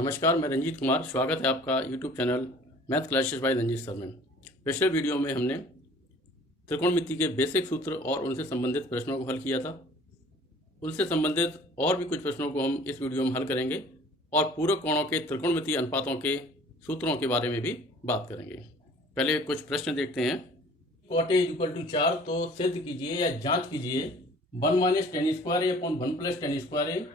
नमस्कार, मैं रंजीत कुमार। स्वागत है आपका YouTube channel math classes by Ranjeet sir में। पिछले वीडियो में हमने त्रिकोणमिति के बेसिक सूत्र और उनसे संबंधित प्रश्नों को हल किया था। उनसे संबंधित और भी कुछ प्रश्नों को हम इस वीडियो में हल करेंगे और पूरक कोणों के त्रिकोणमिति अनुपातों के सूत्रों के बारे में भी बात करेंगे। पहले कुछ प्रश्न देखते हैं। cot a = 4, तो सिद्ध कीजिए या जाँच कीजिए 1 - tan square a upon 1 + tan square a =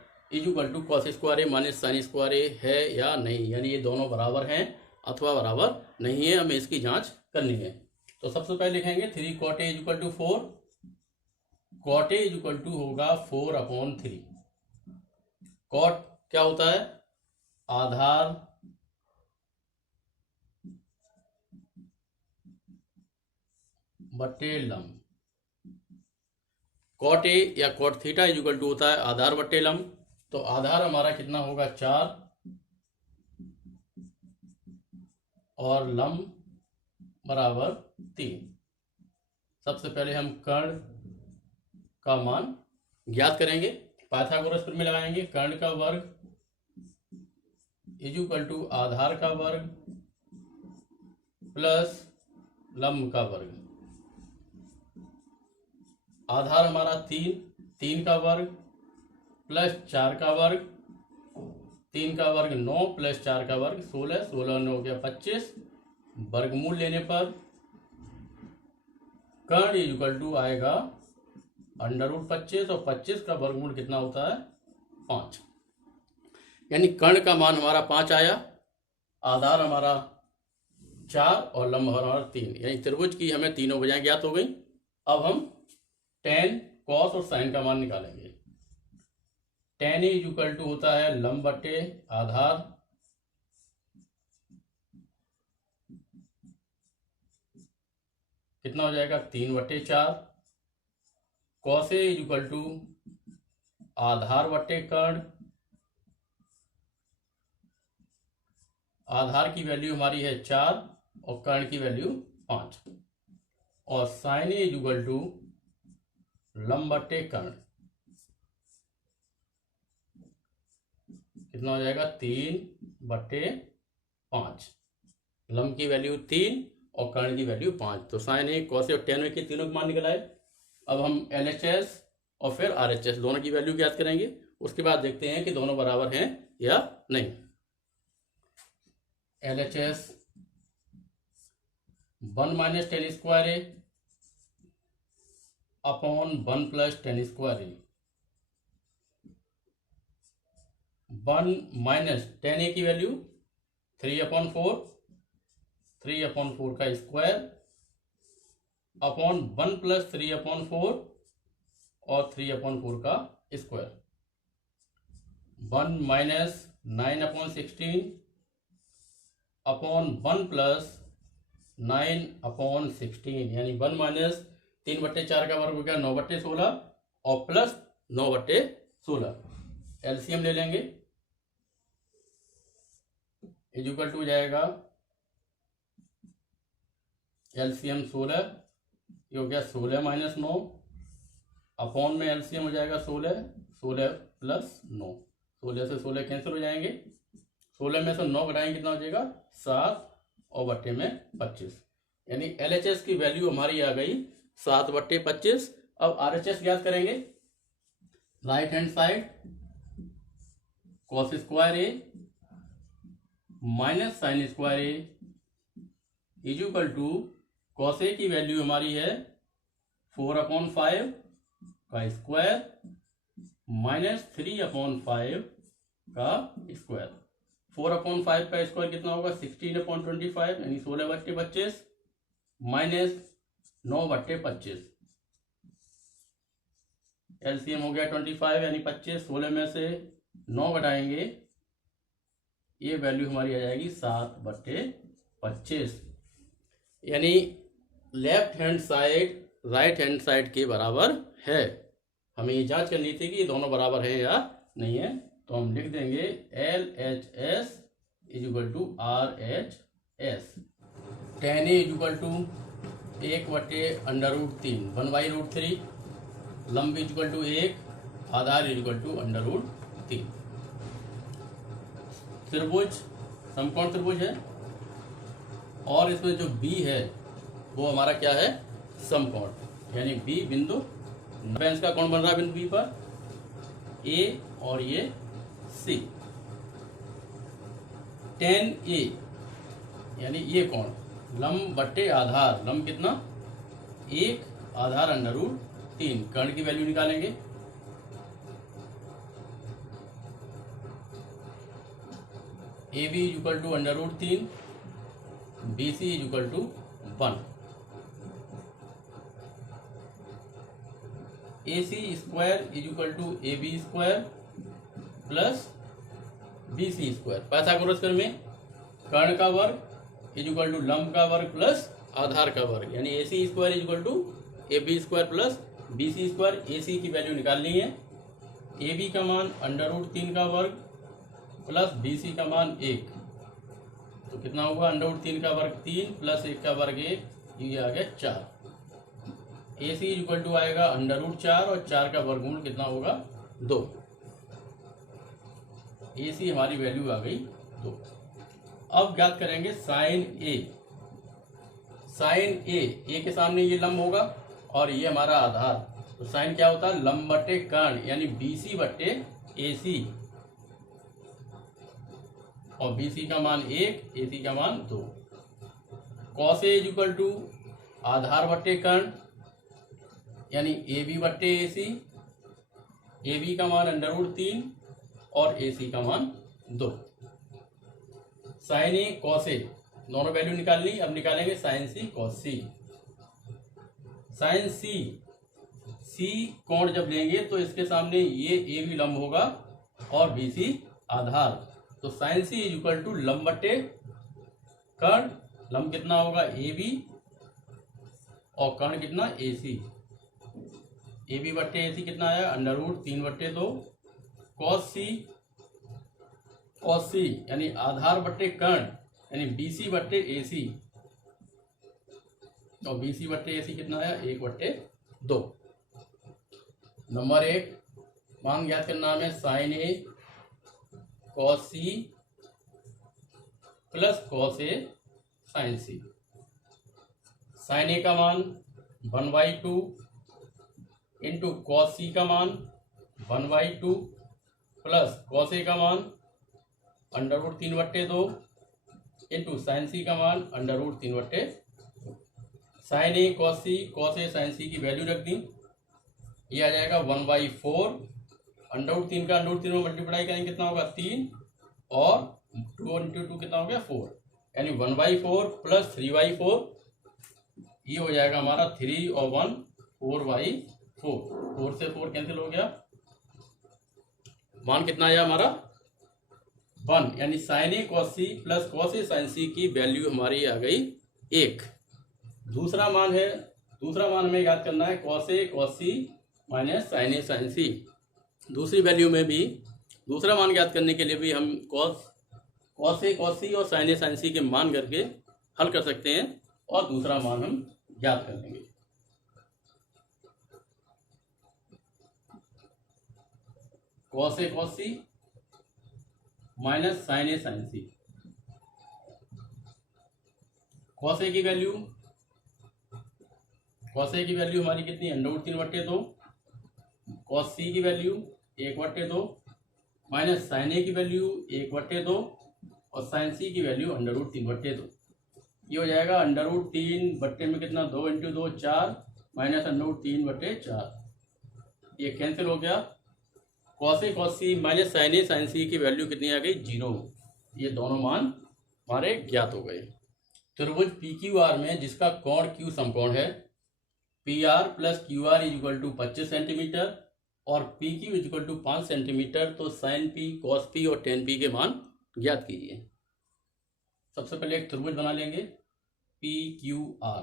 cos square a - sin square a है या नहीं, यानी ये दोनों बराबर हैं अथवा बराबर नहीं है। हमें इसकी जांच करनी है। तो सबसे पहले लिखेंगे 3 cot a = 4। cot a = होगा 4/3। cot क्या होता है? आधार बटे लंब। cot a या cot थीटा = होता है आधार बटे लंब। तो आधार हमारा कितना होगा? 4 और लंब बराबर 3। सबसे पहले हम कर्ण का मान ज्ञात करेंगे। पाइथागोरस प्रमेय लगाएंगे। कर्ण का वर्ग = आधार का वर्ग प्लस लंब का वर्ग। आधार हमारा 3 का वर्ग प्लस 4 का वर्ग, 3 का वर्ग 9 प्लस 4 का वर्ग 16, 16 9 हो गया 25। वर्गमूल लेने पर कर्ण = आएगा √25 और 25 का वर्गमूल कितना होता है? 5। यानी कर्ण का मान हमारा 5 आया, आधार हमारा 4 और लंब हमारा 3। यानी त्रिभुज की हमें तीनों भुजाएं ज्ञात हो गई। अब हम tan, cos और sin का मान निकालेंगे। tan a = होता है लंब बटे आधार कितना हो जाएगा? 3/4। cos a = आधार बटे कर्ण। आधार की वैल्यू हमारी है 4 और कर्ण की वैल्यू 5। और sin a = लंब बटे कर्ण कितना हो जाएगा? 3/5। लंब की वैल्यू 3 और कर्ण की वैल्यू 5। तो sin a, cos a और tan a के तीनों के मान निकल आए। अब हम LHS और फिर RHS दोनों की वैल्यू ज्ञात करेंगे। उसके बाद देखते हैं कि दोनों बराबर हैं या नहीं। LHS 1 - tan square a upon 1 + tan square a। 1 - tan a की वैल्यू 3/4, 3/4 का स्क्वायर अपॉन 1 + 3/4 और 3/4 का स्क्वायर। 1 - 9/16 अपॉन 1 + 9/16, यानी 1 - 3/4 का वर्ग हो गया 9/16 और प्लस 9/16। एलसीएम ले लेंगे। इक्वल टू जाएगा एलसीएम 16, ये हो गया 16 - 9 अपॉन में एलसीएम हो जाएगा 16, 16 + 9। 16 से 16 कैंसिल हो जाएंगे। 16 में से 9 घटाएंगे कितना हो जाएगा? 7 और बट्टे में 25। यानी एलएचएस की वैल्यू हमारी आ गई 7/25। अब आरएचएस ज्ञात करेंगे। Right hand side cos square a - sin square a = cos a की वैल्यू हमारी है 4/5 का स्क्वायर -3/5 का स्क्वायर। 4/5 का स्क्वायर कितना होगा? 16/25, यानी 16/25 माइनस 9/25। एलसीएम हो गया 25, यानी 25। 16 में से 9 घटाएंगे, ये वैल्यू हमारी आ जाएगी 7/25। यानी left hand side right hand side के बराबर है। हमें ये जांच करनी थी कि ये दोनों बराबर है या नहीं है। तो हम लिख देंगे LHS = RHS। tan a = 1/√3, 1/√3। लंब = 1, आधार = √3। त्रिभुज समकोण त्रिभुज है और इसमें जो बी है वो हमारा क्या है, समकोण, यानी बी बिंदु 90 अंश का कोण बन रहा है बिंदु बी पर। ए और ये सी, tan ए यानी ये कोण लंब बट्टे आधार, लंब कितना 1, आधार √3। कर्ण की वैल्यू निकालेंगे। A B equal to √3, B C equal to 1। A C square equal to A B square plus B C square. Pythagoras प्रमेय में कर्ण का वर्ग इक्वल टू लंब का वर्ग प्लस आधार का वर्ग, यानी A C square equal to A B square plus B C square. A C की वैल्यू निकालनी है। ए बी का मान √3 का वर्ग प्लस बी सी का मान 1, तो कितना होगा √3 का वर्ग 3 प्लस 1 का वर्ग 1, ये आ गया 4। ए सी इक्वल टू आएगा √4 और 4 का वर्गमूल कितना होगा 2। ए सी हमारी वैल्यू आ गई 2। अब ज्ञात करेंगे साइन ए। साइन ए के सामने ये लंब होगा और ये हमारा आधार, तो साइन क्या होता है, लंब बट्टे कर्ण, यानी बी सी बट्टे ए सी, और बी सी का मान 1, ए सी का मान 2। कॉस ए इक्वल टू आधार बट्टे कर्ण, यानी ए बी बट्टे ए सी, ए बी का मान √3 और ए सी का मान 2। साइन ए कॉस ए दोनों वैल्यू निकालनी। अब निकालेंगे साइन सी कॉस सी। साइन सी कोण जब लेंगे तो इसके सामने ये ए बी लंब होगा और बी सी आधार, तो साइन सी इक्वल टू लंब बट्टे कर्ण, लंब कितना होगा ए बी और कर्ण कितना ए सी। ए बी बट्टे ए सी कितना आया √3/2। कॉस सी यानी आधार बट्टे कर्ण, यानी बी सी बट्टे ए सी, और बी सी बट्टे ए सी कितना आया 1/2। नंबर 1 मान ज्ञात करना है sign A cos C plus cos A sign C. Sign ए का मान 1/2 इंटू कॉस सी का मान 1/2 प्लस कॉस ए का मान √3/2 इंटू साइन सी का मान √3/2। Sign A cos A sign सी की वैल्यू रख दी, ये आ जाएगा 1/4। √3 का √3 में मल्टीप्लाई करेंगे कितना होगा 3, और 2 × 2 कितना हो गया 4, यानी 1/4 प्लस 3/4, ये हो जाएगा हमारा 3 और 1 4/4। 4 से 4 कैंसिल हो गया, मान कितना आया हमारा 1, यानी sign A cos C plus cos A sign सी की वैल्यू हमारी आ गई 1। दूसरा मान हमें याद करना है cos A cos C minus sign A sign सी। दूसरी वैल्यू में भी दूसरा मान ज्ञात करने के लिए भी हम कॉस ए कॉस सी और साइन ए साइन सी के मान करके हल कर सकते हैं, और दूसरा मान हम ज्ञात कर लेंगे। Cos A cos C minus sign A sign C. Cos A की वैल्यू हमारी कितनी है √3/2। कॉस सी की वैल्यू 1/2 माइनस साइन ए की वैल्यू 1/2 और साइन सी की वैल्यू √3/2। ये हो जाएगा √3 बट्टे में कितना 2 × 2 4 माइनस √3/4, ये कैंसिल हो गया। Cos A cos C minus sign A sign सी की वैल्यू कितनी आ गई 0। ये दोनों मान हमारे ज्ञात हो गए। त्रिभुज PQR में जिसका कोण Q समकोण है, PR plus QR equal to 25 centimetre और PQ इक्वल टू 5 सेंटीमीटर, तो साइन P कॉस P और tan P के मान ज्ञात कीजिए। सबसे पहले एक त्रिभुज बना लेंगे PQR।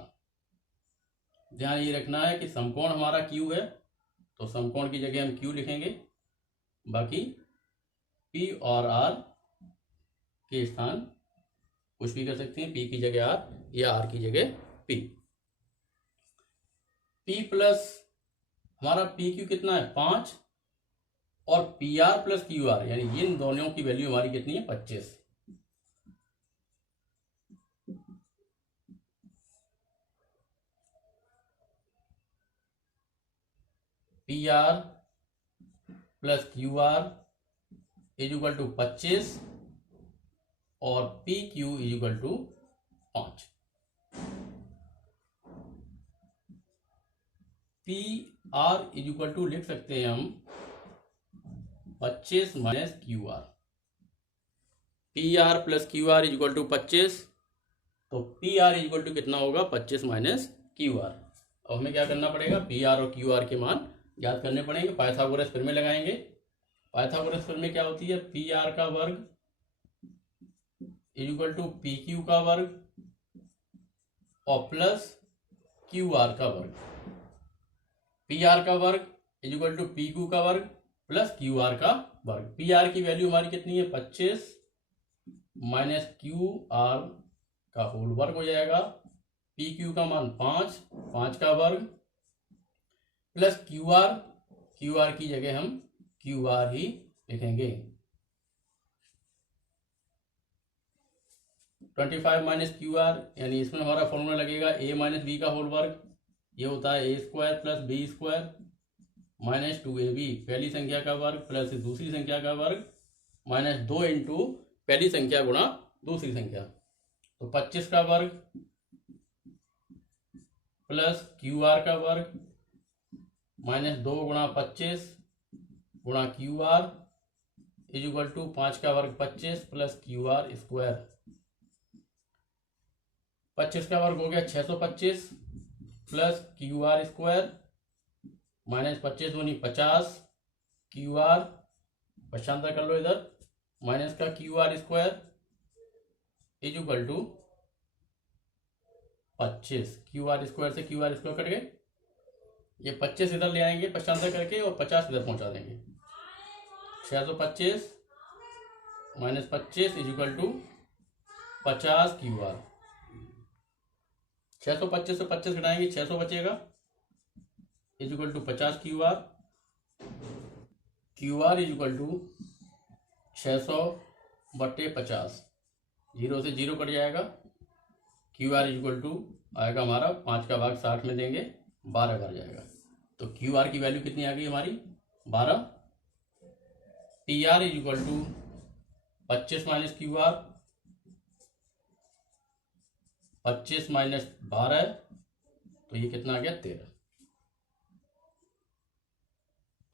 ध्यान ये रखना है कि समकोण हमारा Q है, तो समकोण की जगह हम Q लिखेंगे, बाकी P और R के स्थान कुछ भी कर सकते हैं, P की जगह R या R की जगह P। P प्लस हमारा PQ कितना है 5, और P R plus Q R यानी इन दोनों की वैल्यू हमारी कितनी है 25। P R plus Q R is equal to 25 और P Q is equal to 5। P R is equal to लिख सकते हैं हम 25 minus Q R. P R plus Q R is equal to 25, तो P R is equal to कितना होगा 25 minus Q are. अब हमें क्या करना पड़ेगा, पी आर और क्यू आर के मान याद करने पड़ेंगे। पाइथागोरस प्रमेय लगाएंगे। पाइथागोरस प्रमेय क्या होती है, पी आर का वर्ग is equal to P Q का वर्ग और प्लस क्यू आर का वर्ग। पी आर का वर्ग is equal to P Q का वर्ग प्लस क्यू आर का वर्ग। पी आर की वैल्यू हमारी कितनी है 25 माइनस क्यू आर का होल वर्ग हो जाएगा। पी क्यू का मान 5 का वर्ग प्लस क्यू आर की जगह हम क्यू आर ही लिखेंगे। 25 माइनस क्यू आर यानी इसमें हमारा फॉर्मूला लगेगा ए माइनस बी का होल वर्ग। ये होता है A square plus B square minus 2ab पहली संख्या का वर्ग प्लस दूसरी संख्या का वर्ग माइनस 2 इंटू पहली संख्या गुणा दूसरी संख्या। तो 25 का वर्ग प्लस क्यू आर का वर्ग माइनस 2 गुणा 25 गुणा Q R is equal to 5 का वर्ग 25 प्लस क्यू आर स्क्वायर। 25 का वर्ग हो गया 625 plus Q R square minus 25 दूनी 50 क्यू आर पक्षांतर कर लो इधर माइनस का Q R square is equal to 25। Q R square से क्यू आर स्क्वायर कट गए। ये 25 इधर ले आएंगे पक्षांतर करके और 50 इधर पहुंचा देंगे। 625 minus 25 is equal to 50 Q R. 625 से 25 घटाएंगे 600 बचेगा is equal to 50 Q R. Q R is equal to 600/50 zero से जीरो कट जाएगा। Q R is equal to आएगा हमारा 5 का भाग 60 में देंगे 12 बार जाएगा। तो क्यू आर की वैल्यू कितनी आ गई हमारी 12। P R is equal to 25 minus Q R 25 minus 12 तो ये कितना आ गया 13।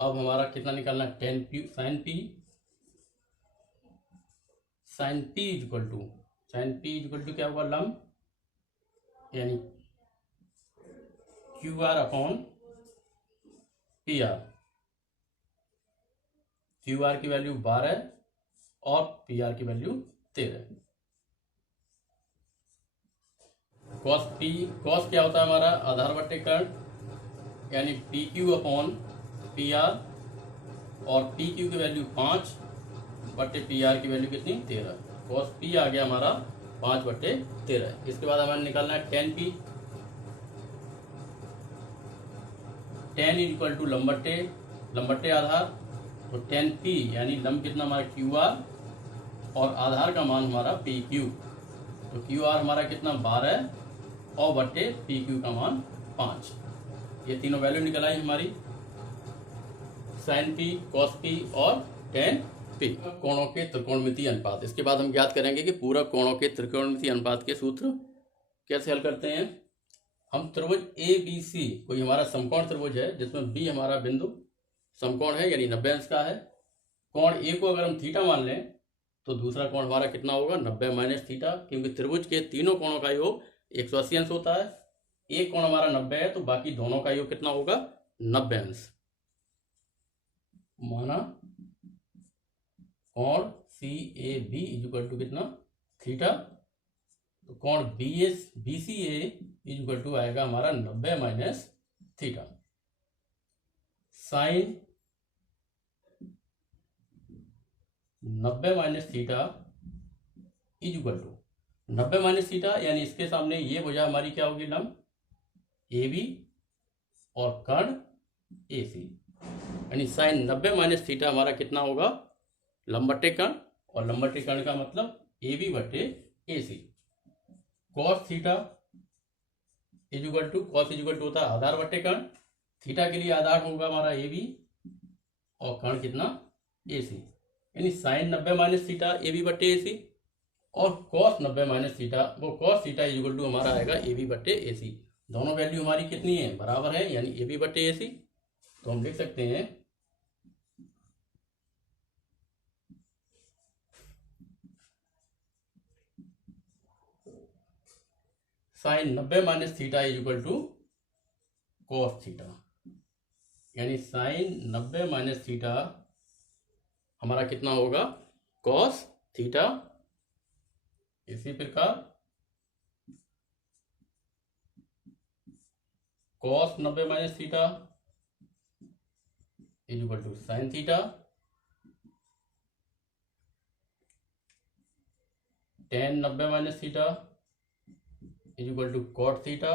अब हमारा कितना निकालना है 10 पी sine P is equal to क्या होगा लंब यानी Q R upon P R. Q R की वैल्यू 12 और पी आर की वैल्यू 13। कॉस क्या होता है हमारा आधार बट्टे कर्ण यानी P Q upon P R और पी क्यू की वैल्यू 5/पी आर की वैल्यू कितनी 13। कॉस पी आ गया हमारा 5/13। इसके बाद हमें निकालना है tan P. tan is equal to लंबट्टे आधार। तो tan पी यानी लंब कितना हमारा क्यू आर और आधार का मान हमारा पी क्यू। तो क्यू आर हमारा कितना 12 और बट्टे पी क्यू का मान 5। ये तीनों वैल्यू निकल आई हमारी साइन पी कॉस पी और tan पी। कोणों के त्रिकोणमितीय अनुपात। इसके बाद हम ज्ञात करेंगे कि पूरक कोणों के त्रिकोणमितीय अनुपात के सूत्र कैसे हल करते हैं। हम त्रिभुज ए बी सी कोई हमारा समकोण त्रिभुज है जिसमें बी हमारा बिंदु समकोण है यानी 90 अंश का है। कोण ए को अगर हम थीटा मान लें तो दूसरा कोण हमारा कितना होगा 90 माइनस थीटा, क्योंकि त्रिभुज के तीनों कोणों का योग 180 अंश होता है। एक कोण हमारा 90 है तो बाकी दोनों का योग कितना होगा 90 अंश। माना कोण C A B is equal to कितना थीटा। तो कोण B C A is equal to आएगा हमारा 90 minus theta. Sine 90 minus theta is equal to 90 minus theta यानी इसके सामने ये भुजा हमारी क्या होगी लंब ए बी और कर्ण ए सी। यानी साइन 90 माइनस थीटा हमारा कितना होगा, लंबवत कोण, और लंबवत कोण का मतलब ए बी बटे A C. Cos theta is equal to, cos is equal to होता है आधार बटे कोण, थीटा के लिए आधार होगा हमारा ए बी और कोण कितना, ए सी। यानी sine 90 minus theta A B बटे ए सी और कॉस 90 माइनस थीटा, वो cos theta is equal to हमारा आएगा ए बी बटे ए सी। दोनों वैल्यू हमारी कितनी है, बराबर है, यानी ए बी बटे ए सी। तो हम लिख सकते हैं sine 90 minus theta is equal to cos theta. यानी साइन 90 माइनस थीटा हमारा कितना होगा, कॉस थीटा। इसी प्रकार cos 90 minus theta is equal to sine theta, tan 90 minus theta is equal to cot theta,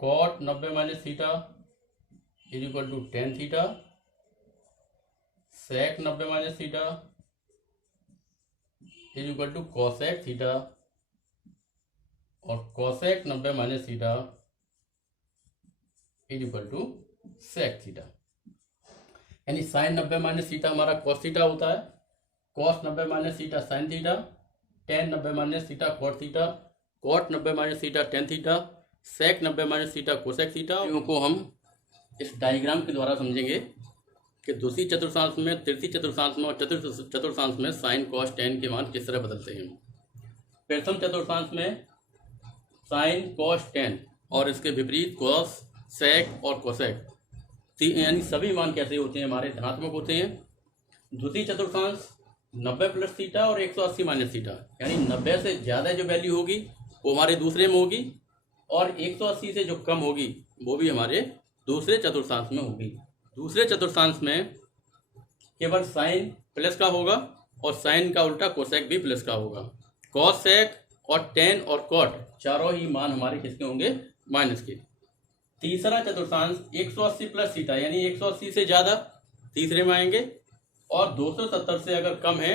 cot 90 minus theta is equal to tan theta, sec 90 minus theta is equal to cosec theta, और cosec 90 minus theta is equal to sec theta. यानी sine 90 minus theta हमारा cos theta होता है, cos 90 minus theta sine theta, tan 90 minus theta cot theta, cot 90 minus theta tan theta, sec 90 minus theta cosec theta. इनको हम इस diagram के द्वारा समझेंगे कि दूसरी चतुर्थांश में, तृतीय चतुर्थांश में और चतुर्थ चतुर्थांश में साइन कॉस टेन के मान किस तरह बदलते हैं। प्रथम चतुर्थांश में साइन कॉस टेन और इसके विपरीत कॉस सेक और कोसेक, यानी सभी मान कैसे होते हैं, हमारे धनात्मक होते हैं। द्वितीय चतुर्थांश 90 प्लस थीटा और 180 माइनस थीटा, यानी 90 से ज़्यादा जो वैल्यू होगी वो हमारे दूसरे में होगी और 180 से जो कम होगी वो भी हमारे दूसरे चतुर्थांश में होगी। दूसरे चतुर्थांश में केवल साइन प्लस का होगा और साइन का उल्टा कोसेक भी प्लस का होगा। कॉस सेक और टेन और कॉट चारों ही मान हमारे किसके होंगे, माइनस के। तीसरा चतुर्थांश 180 प्लस थीटा, यानी 180 से ज़्यादा तीसरे में आएंगे और 270 से अगर कम है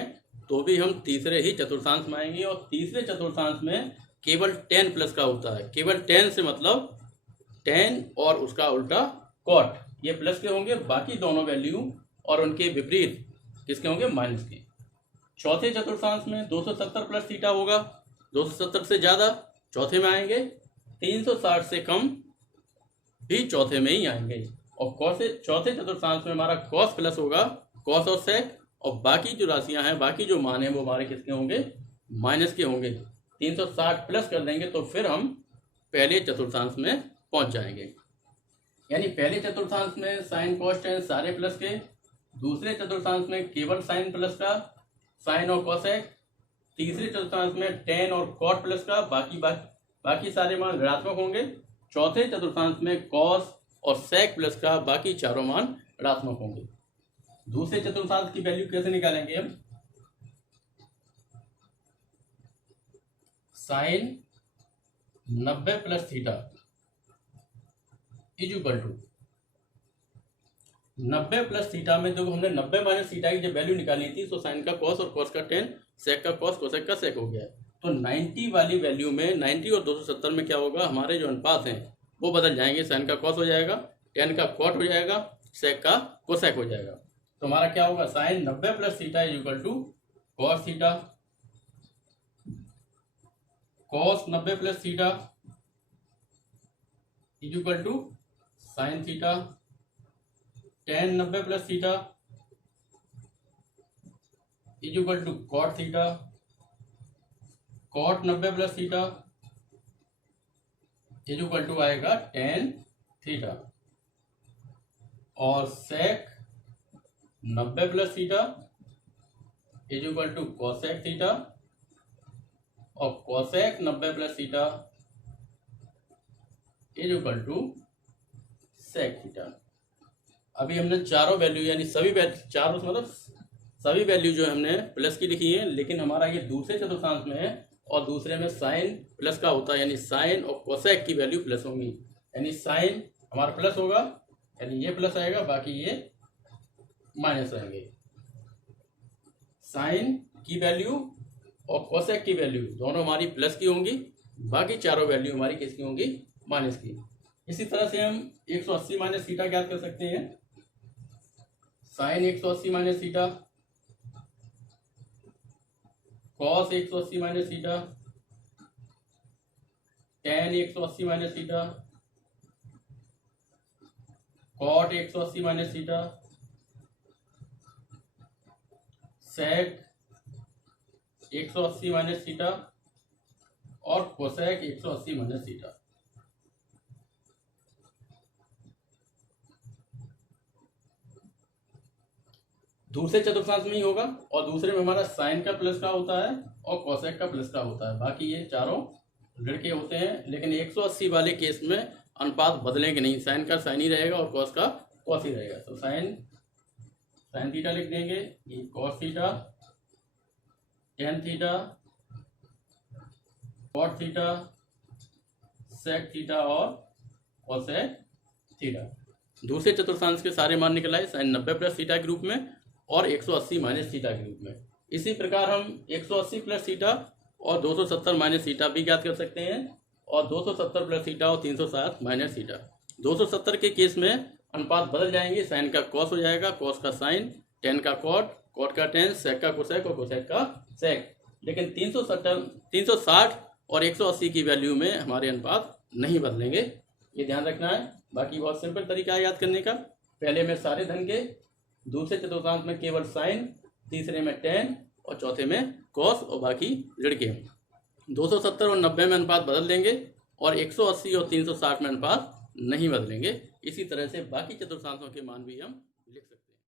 तो भी हम तीसरे ही चतुर्थांश में आएंगे। और तीसरे चतुर्थांश में केवल 10 प्लस का होता है, केवल 10 से मतलब 10 और उसका उल्टा कॉट, ये प्लस के होंगे, बाकी दोनों वैल्यू और उनके विपरीत किसके होंगे, माइनस के। चौथे चतुर्थांश में 270 प्लस थीटा होगा, 270 से ज़्यादा चौथे में आएंगे, 360 से कम भी चौथे में ही आएंगे। और चौथे चतुर्थांश में हमारा कॉस प्लस होगा, कॉस और सेक, और बाकी जो राशियां हैं, बाकी जो मान हैं वो हमारे किसके होंगे, माइनस के होंगे। 360 प्लस कर देंगे तो फिर हम पहले चतुर्थांश में पहुंच जाएंगे। यानी पहले चतुर्थांश में साइन कॉस टेन सारे प्लस के, दूसरे चतुर्थांश में केवल साइन प्लस का, साइन और कॉसेक, तीसरे चतुर्थांश में टेन और कॉट प्लस का, बाकी सारे मान ऋणात्मक होंगे। चौथे चतुर्थांश में कॉस और सेक प्लस का, बाकी चारों मान ऋणात्मक होंगे। दूसरे चतुर्थांश की वैल्यू कैसे निकालेंगे हम, sine 90 plus theta is equal to 90 plus theta में जो हमने 90 माइनस थीटा की जब वैल्यू निकाली थी तो साइन का कॉस और कॉस का टेन, सेक का कॉस, कोसेक का सेक हो गया। तो 90 वाली वैल्यू में 90 और 270 में क्या होगा, हमारे जो अनुपात हैं वो बदल जाएंगे। साइन का कॉस हो जाएगा, टेन का कॉट हो जाएगा, सेक का कोसेक हो जाएगा। तो हमारा क्या होगा, sine 90 plus theta is equal to cos theta, cos 90 plus theta is equal to sine theta, tan 90 plus theta is equal to cot theta, cot 90 plus theta is equal to आएगा tan theta, और sec 90 plus theta is equal to cosec theta, और cosec 90 plus theta is equal to sec theta. अभी हमने चारों value, यानी सभी चारों मतलब सभी वैल्यू जो हमने प्लस की लिखी है, लेकिन हमारा ये दूसरे चतुर्थांश में है और दूसरे में साइन प्लस का होता है, यानी साइन और कोसेक की वैल्यू प्लस होंगी। यानी साइन हमारा प्लस होगा यानी ये प्लस आएगा, बाकी ये माइनस रहेंगे। साइन की वैल्यू और कोसेक की वैल्यू दोनों हमारी प्लस की होंगी, बाकी चारों वैल्यू हमारी किसकी होंगी, माइनस की। इसी तरह से हम 180 माइनस थीटा ज्ञात कर सकते हैं। Sine 180 minus theta, cos 180 minus theta, tan 180 minus theta, cot 180 minus theta, sec 180 minus theta और कोसेक 180 माइनस थीटा। दूसरे चतुर्थांश में ही होगा और दूसरे में हमारा साइन का प्लस का होता है और कोसेक का प्लस का होता है, बाकी ये चारों ऋण के होते हैं। लेकिन 180 वाले केस में अनुपात बदलेंगे नहीं, साइन का साइन ही रहेगा और कॉस का कॉस ही रहेगा। तो साइन थीटा लिख देंगे, ये cos theta, tan theta, cot theta, sec theta और कोसेक थीटा। दूसरे चतुर्थांश के सारे मान निकल आए साइन 90 प्लस थीटा के रूप में और 180 माइनस थीटा के रूप में। इसी प्रकार हम 180 प्लस थीटा और 270 माइनस थीटा भी ज्ञात कर सकते हैं, और 270 प्लस थीटा और 360 माइनस थीटा। 270 के केस में अनुपात बदल जाएंगे, साइन का कॉस हो जाएगा, कॉस का साइन, टेन का कॉट, कॉट का टेन, सेक का कोसेक और कोसेक का सेक। लेकिन 360 और 180 की वैल्यू में हमारे अनुपात नहीं बदलेंगे, ये ध्यान रखना है। बाकी बहुत सिंपल तरीका है याद करने का। पहले में सारे धन के, दूसरे चतुर्थांश में केवल साइन, तीसरे में टेन और चौथे में कॉस और बाकी ऋण के। 270 और 90 में अनुपात बदल देंगे और 180 और 360 में अनुपात नहीं बदलेंगे। इसी तरह से बाकी चतुर्थांशों के मान भी हम लिख सकते हैं।